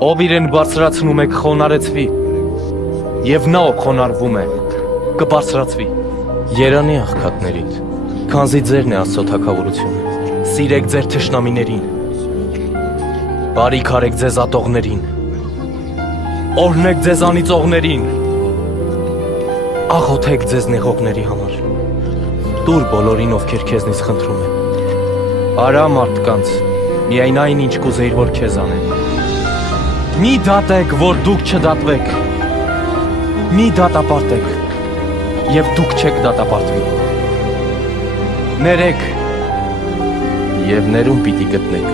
Ով իրեն բարձրացնում է կխոնարեցվի, և նա ով խոնարհվում է, կբարձրացվի։ Երանի աղքատներիդ, քանզի ձերն է Աստծո թագավորությունը։ Սիրեք ձեր թշնամիներին, բարիք արեք ձեզ ատողներին, օրհնեք ձեզ անիծողներին, աղոթեք ձեզ նեղողների համար, տուր բոլորին, ովքեր քեզնից խնդրում են։ Արա մարդկանց, միայն այն, ինչ կուզեիր, որ քեզ անեն։ Մի դատեք, որ դուք չդատվեք, մի դատապարտեք, և դուք չեք դատապարտվի։ Ներեք, և ներում պիտի գտնեք,